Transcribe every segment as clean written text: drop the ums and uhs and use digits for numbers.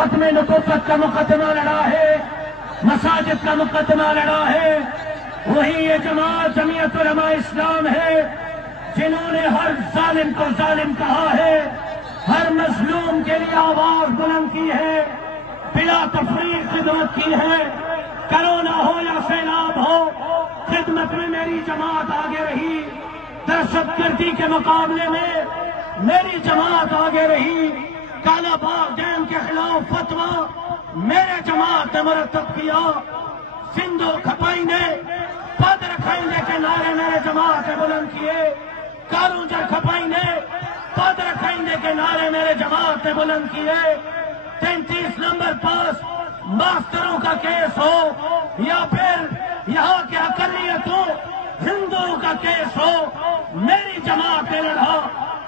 ختم نبوت کا مقدمہ لڑا ہے، مساجد کا مقدمہ لڑا ہے، وہی یہ جماعت جمعیت علماء اسلام ہے جنہوں نے ہر ظالم کو ظالم کہا ہے، ہر مظلوم کے لیے آواز بلند کی ہے، بلا تفریق خدمت کی ہے۔ کرونا ہو یا سیلاب ہو، خدمت میں میری جماعت آگے رہی۔ دہشت گردی کے مقابلے میں میری جماعت آگے رہی۔ کالا باغ ڈیم کے خلاف فتویٰ میرے جماعت نے مرتب کیا۔ سندھو کھپائیندے پد رکھائیندے کے نعرے میرے جماعت نے بلند کیے۔ کارونجر کھپائیندے پد رکھائیندے کے نعرے میرے جماعت نے بلند کیے۔ 33 نمبر پاس ماسٹروں کا کیس ہو یا پھر یہاں کے اقلیتوں ہندوؤں کا کیس ہو، میری جماعت نے لڑا۔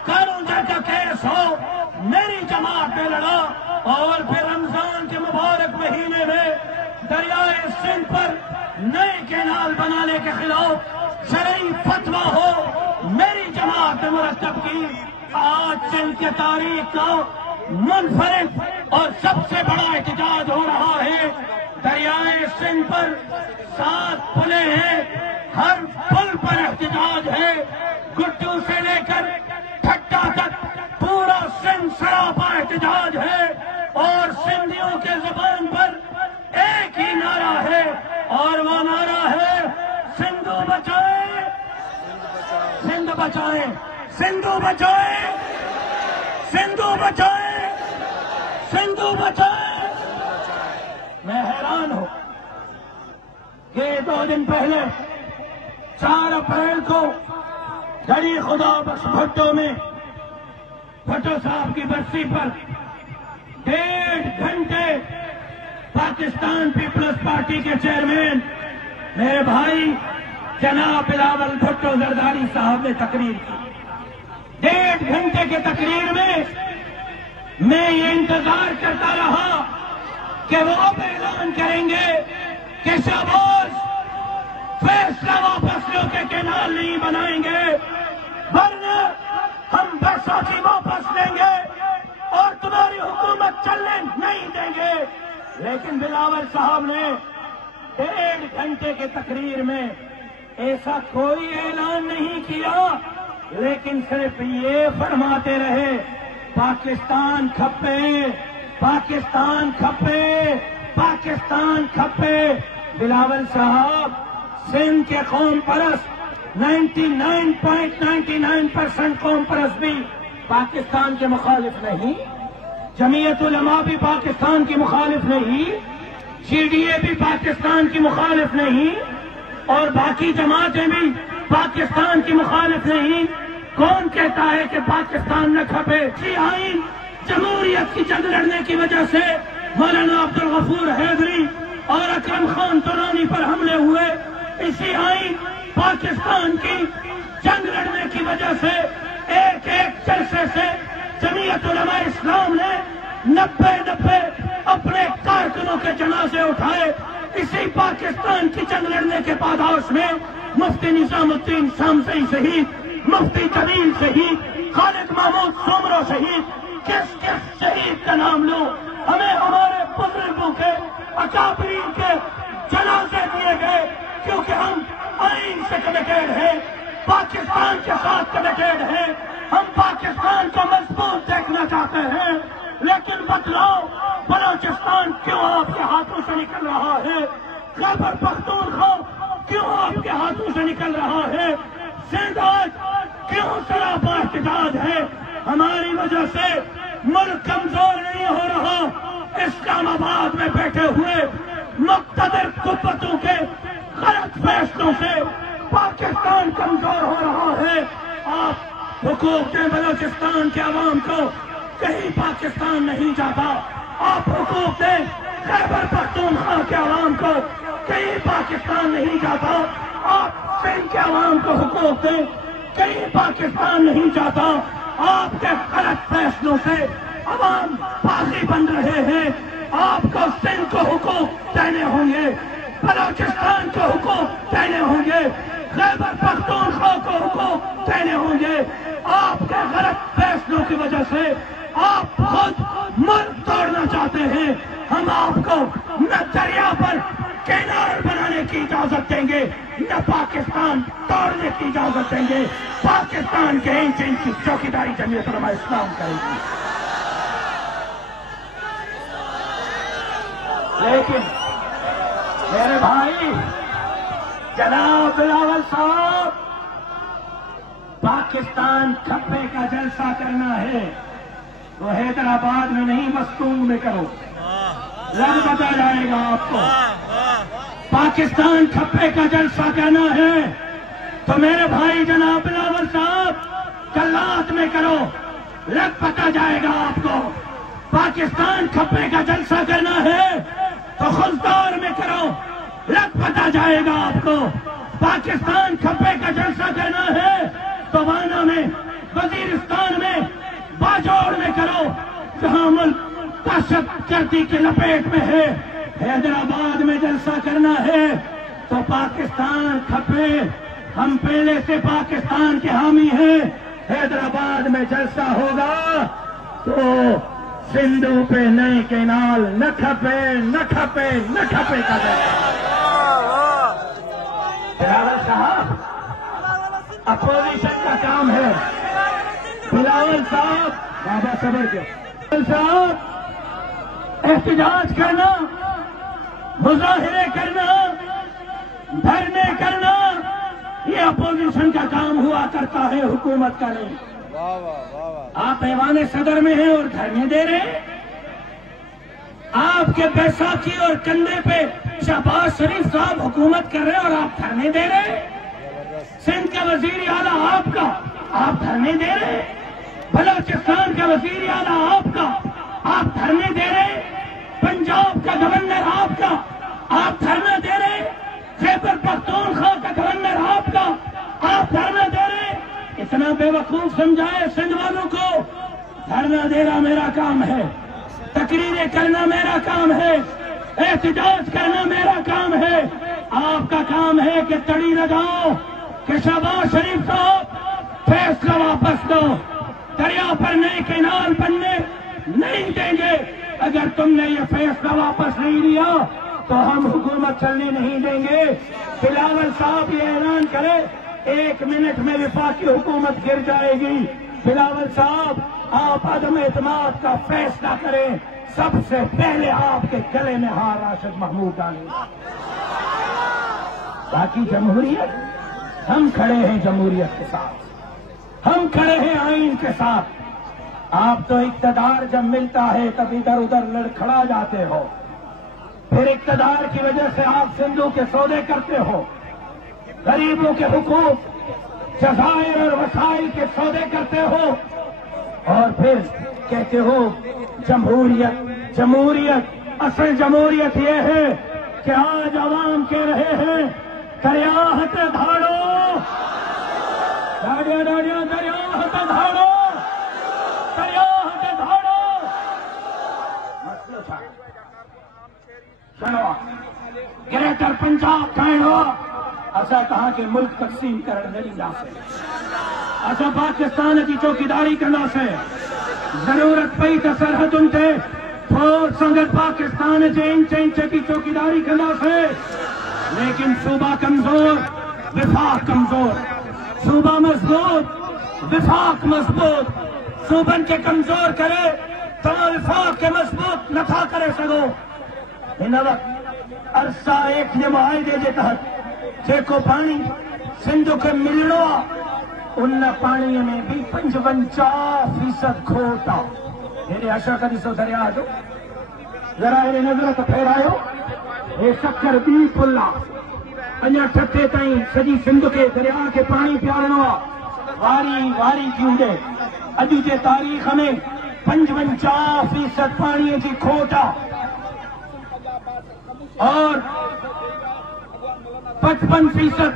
کارونجر کا کیس ہو، میری جماعت نے لڑا۔ اور پھر رمضان کے مبارک مہینے میں دریائے سندھ پر نئے کینال بنانے کے خلاف شرعی فتویٰ ہو، میری جماعت نے مرتب کی۔ آج سندھ کی تاریخ کا منفرد اور سب سے بڑا احتجاج ہو رہا ہے۔ دریائے سندھ پر 7 پلیں ہیں، ہر پل پر احتجاج ہے۔ گڈو سے لے کر ٹھٹا تک پورا سندھ سراپا احتجاج ہے، اور سندھیوں کے زبان پر ایک ہی نعرہ ہے، اور وہ نعرہ ہے سندھو بچائیں، سندھ بچائیں، سندھو بچائیں، سندھو بچائیں، سندھو بچائیں۔ میں حیران ہوں کہ 2 دن پہلے 4 اپریل کو گڑی خدا بخش بھٹو میں بھٹو صاحب کی برسی پر 1.5 گھنٹے پاکستان پیپلز پارٹی کے چیئرمین میرے بھائی جناب بلاول بھٹو زرداری صاحب نے تقریر کی۔ 1.5 گھنٹے کے تقریر میں یہ انتظار کرتا رہا کہ وہ اب اعلان کریں گے کہ شہباز فیصلہ واپس لو کے کینال نہیں بنائیں گے، ورنہ ہم بیساکھی واپس لیں گے اور تمہاری حکومت چلنے نہیں دیں گے۔ لیکن بلاول صاحب نے 1.5 گھنٹے کے تقریر میں ایسا کوئی اعلان نہیں کیا، لیکن صرف یہ فرماتے رہے پاکستان کھپے، پاکستان کھپے، پاکستان کھپے۔ بلاول صاحب سندھ کے قوم پرست 99.99% قوم پرست بھی پاکستان کے مخالف نہیں، جمعیت علماء بھی پاکستان کی مخالف نہیں، CDA بھی پاکستان کی مخالف نہیں، اور باقی جماعتیں بھی پاکستان کی مخالف نہیں۔ کون کہتا ہے کہ پاکستان نہ کھپے؟ اسی آئین جمہوریت کی جنگ لڑنے کی وجہ سے مولانا عبدالغفور حیدری اور اکرم خان ترانی پر حملے ہوئے، اسی آئین پاکستان کی جنگ لڑنے کی وجہ سے ایک ایک جلسے سے جمعیت علماء اسلام نے 90 اپنے کارکنوں کے جنازے اٹھائے۔ اسی پاکستان کی جنگ لڑنے کے پاداش میں مفتی نظام الدین شامسی شہید، مفتی جلیل شہید، خالد محمود سومرو شہید، کس کس شہید کا نام لوں؟ ہمیں ہمارے بزرگوں کے اکابرین کے جنازے دیے گئے، کیونکہ ہم آئین سے کمیٹیڈ ہیں، پاکستان کے ساتھ کمیٹیڈ ہیں، ہم پاکستان کو مضبوط دیکھنا چاہتے ہیں۔ لیکن بتلاؤ بلوچستان کیوں آپ کے ہاتھوں سے نکل رہا ہے؟ خیبر پختونخوا کیوں آپ کے ہاتھوں سے نکل رہا ہے؟ سندھ آج کیوں سراپا احتجاج ہے؟ ہماری وجہ سے ملک کمزور نہیں ہو رہا، اسلام آباد میں بیٹھے ہوئے مقتدر قوتوں کے غلط فیصلوں سے پاکستان کمزور ہو رہا ہے۔ آپ حقوق دیں بلوچستان کے عوام کو، کہیں پاکستان نہیں جاتا۔ آپ حقوق دیں خیبر پختونخوا کے عوام کو، کہیں پاکستان نہیں جاتا۔ آپ سندھ کے عوام کو حقوق دیں، کہیں پاکستان نہیں جاتا۔ آپ کے غلط فیصلوں سے عوام باغی بن رہے ہیں۔ آپ کو سندھ کو حقوق دینے ہوں گے، بلوچستان کو حقوق دینے ہوں گے، خیبر پختونخوا کو حقوق دینے ہوں گے۔ آپ کے غلط فیصلوں کی وجہ سے آپ خود ملک توڑنا چاہتے ہیں۔ چاہتے ہیں ہم آپ کو نہ دریا پر کینال بنانے کی اجازت دیں گے، نہ پاکستان توڑنے کی اجازت دیں گے۔ پاکستان کے انچ انچ کی چوکیداری جمعیت علماء اسلام کرے گی۔ لیکن میرے بھائی جناب بلاول صاحب، پاکستان کھپے کا جلسہ کرنا ہے تو حیدرآباد میں نہیں مستونگ میں کرو، رب بتا جائے گا آپ کو۔ پاکستان کھپے کا جلسہ کرنا ہے تو میرے بھائی جناب بلاول صاحب کلات میں کرو، رب پتا جائے گا آپ کو۔ پاکستان کھپے کا جلسہ کرنا ہے تو خلدار میں کرو، رب پتا جائے گا آپ کو۔ پاکستان کھپے کا جلسہ کرنا ہے تو وانا میں، وزیرستان میں، باجوڑ میں کرو، جہاں ملک دہشت گردی کی لپیٹ میں ہے۔ حیدرآباد میں جلسہ کرنا ہے تو پاکستان کھپے، ہم پہلے سے پاکستان کے حامی ہیں۔ حیدرآباد میں جلسہ ہوگا تو سندھو پہ نئے کینال نہ کھپے، نہ کھپے، نہ کھپے کا جلسہ۔ بلاول صاحب اپوزیشن کا کام ہے، بلاول صاحب بابا صبر کے بلاول صاحب احتجاج کرنا، مظاہرے کرنا، دھرنے کرنا، یہ اپوزیشن کا کام ہوا کرتا ہے، حکومت کا نہیں۔ آپ ایوان صدر میں ہیں اور دھرنے دے رہے ہیں؟ آپ کے بیساکھی اور کندھے پہ شہباز شریف صاحب حکومت کر رہے ہیں اور آپ دھرنے دے رہے ہیں؟ سندھ کا وزیر اعلیٰ آپ کا، آپ دھرنے دے رہے ہیں؟ بلوچستان کا وزیر اعلیٰ آپ کا، آپ دھرنے دے رہے ہیں؟ پنجاب کا گورنر آپ کا، آپ دھرنا دے رہے ہیں؟ خیبر پختونخوا کا گورنر آپ کا، آپ دھرنا دے رہے ہیں؟ اتنا بے وقوف سمجھائے سندھ والوں کو۔ دھرنا دینا میرا کام ہے، تقریریں کرنا میرا کام ہے، احتجاج کرنا میرا کام ہے۔ آپ کا کام ہے کہ تڑی لگاؤ کہ شہباز شریف صاحب فیصلہ واپس دو، دریا پر نئے کینال بننے نہیں دیں گے۔ اگر تم نے یہ فیصلہ واپس نہیں لیا تو ہم حکومت چلنے نہیں دیں گے۔ بلاول صاحب یہ اعلان کرے 1 منٹ میں وفاقی حکومت گر جائے گی۔ بلاول صاحب آپ عدم اعتماد کا فیصلہ کریں، سب سے پہلے آپ کے گلے میں ہار راشد محمود ڈالیں۔ باقی جمہوریت، ہم کھڑے ہیں جمہوریت کے ساتھ، ہم کھڑے ہیں آئین کے ساتھ۔ آپ تو اقتدار جب ملتا ہے تب ادھر ادھر لڑکھڑا جاتے ہو، پھر اقتدار کی وجہ سے آپ سندھو کے سودے کرتے ہو، غریبوں کے حقوق، جزائر اور وسائل کے سودے کرتے ہو، اور پھر کہتے ہو جمہوریت۔ جمہوریت، اصل جمہوریت یہ ہے کہ آج عوام کہہ رہے ہیں دریا ہتے دھاڑو، ڈاڑیا ڈاڑیا دریا ہتے دھاڑو، دریا ہتے دھاڑو۔ سنو گریٹر پنجاب قائم ہوا، ایسا کہا کہ ملک تقسیم کرنے نہیں جا سے، ایسا پاکستان کی چوکیداری کرنا سے ضرورت پئی تو سرحد ان تھے فوج سنگت پاکستان انچ انچ کی چوکیداری کرنا سے، لیکن صوبہ کمزور، وفاق کمزور، صوبہ مضبوط، وفاق مضبوط، صوبن کے کمزور کرے تو وفاق کے مضبوط نہ تھا کرے سگو۔ ان وقت عرصہ ایک یہ معاہدے کے تحت جیکو پانی سندھو کے ملنو ان پانی میں بھی 55% کھوٹا۔ میرے اشا کا دسو دریا جو ذرا انہیں نظر تو پھیرایو، یہ شکر بھی پلا اجا ٹھٹے تائیں سجی سندھ کے دریا کے پانی پیارنو واری واری کیوں دے۔ اجو کے تاریخ میں 55% پانی کی کھوٹا اور 55%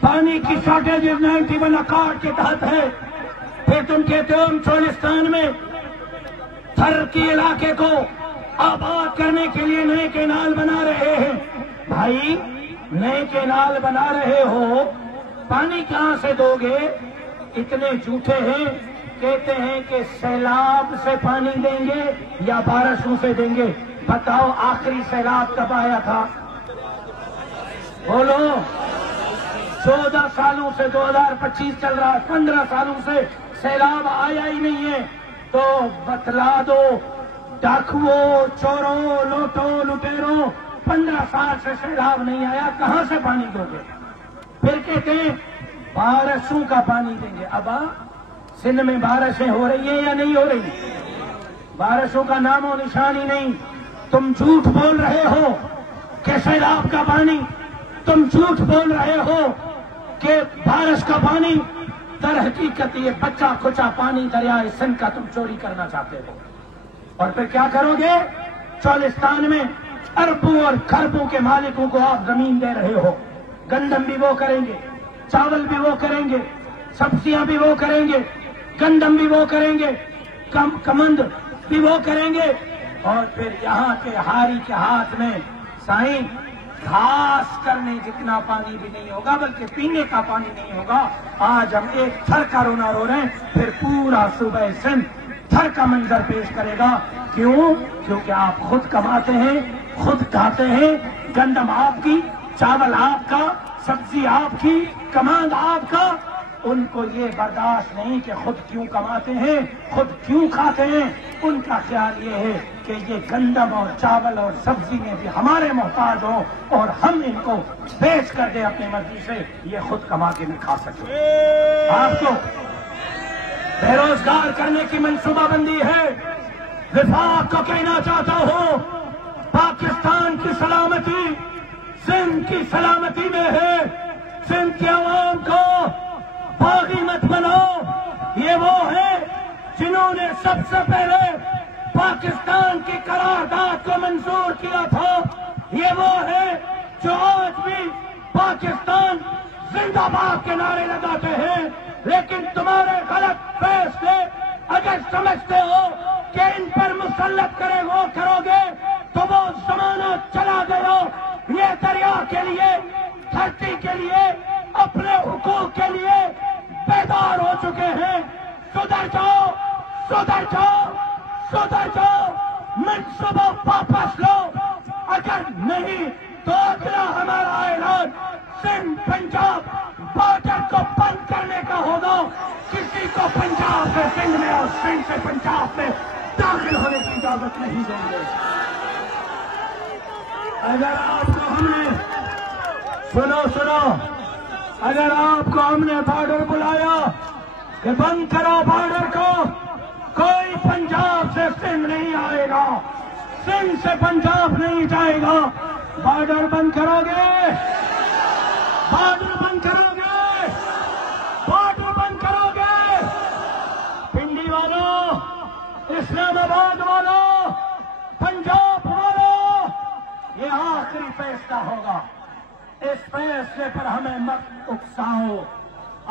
پانی کی شارٹیج 91 اکارڈ کے تحت ہے۔ پھر تم کہتے ہو ہم چولستان میں تھر کے علاقے کو آباد کرنے کے لیے نئے کینال بنا رہے ہیں۔ بھائی نئے کینال بنا رہے ہو، پانی کہاں سے دو گے؟ اتنے جھوٹے ہیں کہتے ہیں کہ سیلاب سے پانی دیں گے یا بارشوں سے دیں گے. بتاؤ آخری سیلاب کب آیا تھا؟ بولو. 14 سالوں سے 2025 چل رہا ہے، 15 سالوں سے سیلاب آیا ہی نہیں ہے. تو بتلا دو ڈاکوؤں، چوروں، لوٹوں، لٹیروں، 15 سال سے سیلاب نہیں آیا، کہاں سے پانی دو گے؟ پھر کہتے ہیں بارشوں کا پانی دیں گے. اب سندھ میں بارشیں ہو رہی ہیں یا نہیں ہو رہی؟ بارشوں کا نام و نشان ہی نہیں. تم جھوٹ بول رہے ہو کہ سیلاب کا پانی، تم جھوٹ بول رہے ہو کہ بارش کا پانی. در حقیقت یہ بچہ کھچا پانی دریائے سندھ کا تم چوری کرنا چاہتے ہو. اور پھر کیا کرو گے؟ چولستان میں اربوں اور خربوں کے مالکوں کو آپ زمین دے رہے ہو. گندم بھی وہ کریں گے، چاول بھی وہ کریں گے، سبزیاں بھی وہ کریں گے، گندم بھی وہ کریں گے، کمند بھی وہ کریں گے. اور پھر یہاں کے ہاری کے ہاتھ میں سائیں گھاس کرنے جتنا پانی بھی نہیں ہوگا، بلکہ پینے کا پانی نہیں ہوگا. آج ہم ایک تھر کا رونا رو رہے ہیں، پھر پورا صوبہ سندھ تھر کا منظر پیش کرے گا. کیوں؟ کیونکہ آپ خود کماتے ہیں، خود کھاتے ہیں. گندم آپ کی، چاول آپ کا، سبزی آپ کی، کماند آپ کا. ان کو یہ برداشت نہیں کہ خود کیوں کماتے ہیں، خود کیوں کھاتے ہیں. ان کا خیال یہ ہے کہ یہ گندم اور چاول اور سبزی میں بھی ہمارے محتاج ہوں اور ہم ان کو بیچ کر دیں اپنی مرضی سے، یہ خود کما کے نہیں کھا سکے. آپ کو بے روزگار کرنے کی منصوبہ بندی ہے. وفاق کو کہنا چاہتا ہوں، پاکستان کی سلامتی سندھ کی سلامتی میں ہے. سندھ کے عوام کو باغی مت بناؤ. یہ وہ ہے جنہوں نے سب سے پہلے پاکستان کی قرارداد کو منظور کیا تھا. یہ وہ ہے جو آج بھی پاکستان زندہ باد کے نعرے لگاتے ہیں. لیکن تمہارے غلط فیصلے اگر سمجھتے ہو کہ ان پر مسلط کرو گے تو وہ زمانہ چلا گیا. یہ دریا کے لیے، دھرتی کے لیے، اپنے حقوق کے لیے بیدار ہو چکے ہیں. سدھر جاؤ، سدھر جاؤ، سدھر جاؤ. منصوبہ واپس لو. اگر نہیں تو اگلا ہمارا اعلان سندھ پنجاب بارڈر کو بند کرنے کا ہوگا. کسی کو پنجاب سے سندھ میں اور سندھ سے پنجاب میں داخل ہونے کی اجازت نہیں دیں گے. اگر آپ کو ہم نے سنو اگر آپ کو ہم نے بارڈر بلایا کہ بند کرو بارڈر کو، کوئی پنجاب سے سندھ نہیں آئے گا، سندھ سے پنجاب نہیں جائے گا. بارڈر بند کرو گے، بارڈر بند کرو گے، بارڈر بند کرو گے. پنڈی والوں، اسلام آباد والوں، پنجاب والوں، یہ آخری فیصلہ ہوگا. اس فیصلے پر ہمیں مت اکساؤ.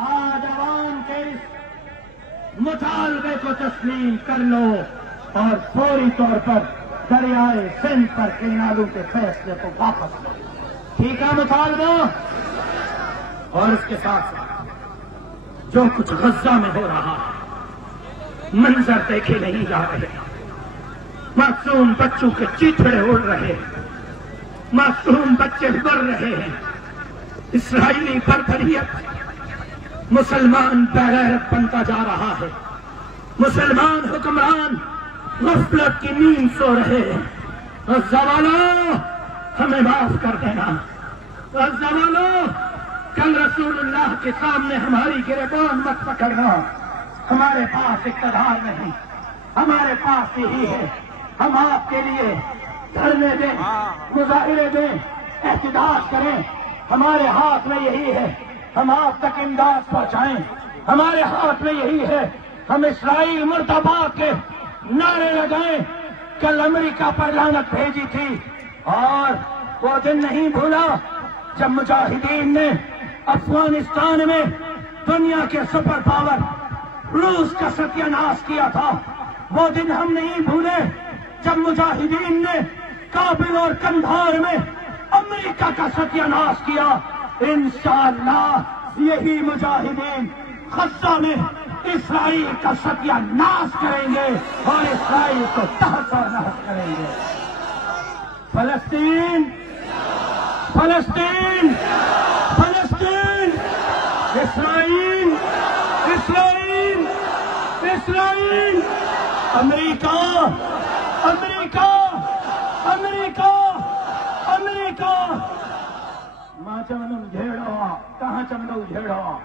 آج عوام کے اس مطالبے کو تسلیم کر لو اور فوری طور پر دریائے سندھ پر کینالوں کے فیصلے کو واپس لو. ٹھیک ہے مطالبہ؟ اور اس کے ساتھ ساتھ جو کچھ غزہ میں ہو رہا ہے، منظر دیکھے نہیں جا رہے. معصوم بچوں کے چیتڑے اڑ رہے ہیں، معصوم بچے مر رہے ہیں. اسرائیلی بربریت مسلمان بغیرت بنتا جا رہا ہے. مسلمان حکمران غفلت کی نیند سو رہے ہیں. غزہ والوں، ہمیں معاف کر دینا. غزہ والوں، کل رسول اللہ کے سامنے ہماری گریبان مت پکڑنا. ہمارے پاس اقتدار نہیں، ہمارے پاس یہی ہے. ہم آپ کے لیے دھرنے دیں، مظاہرے دیں، احتجاج کریں. ہمارے ہاتھ میں یہی ہے. ہم آپ تک امداد پہنچائیں. ہمارے ہاتھ میں یہی ہے. ہم اسرائیل مرد آباد کے نعرے لگائیں. کل امریکہ پر لعنت بھیجی تھی اور وہ دن نہیں بھولا جب مجاہدین نے افغانستان میں دنیا کے سپر پاور روس کا ستیہ ناش کیا تھا. وہ دن ہم نہیں بھولے جب مجاہدین نے کابل اور کندھار میں امریکہ کا ستیہ ناش کیا. انشاءاللہ یہی مجاہدین غزہ میں اسرائیل کا ستیہ ناش کریں گے اور اسرائیل کو تحت اور نحس کریں گے۔ فلسطین فلسطین فلسطین، اسرائیل اسرائیل اسرائیل، امریکہ امریکہ امریکہ امریکہ، ماں چمنو جھیڑو کہاں چمنو جھیڑو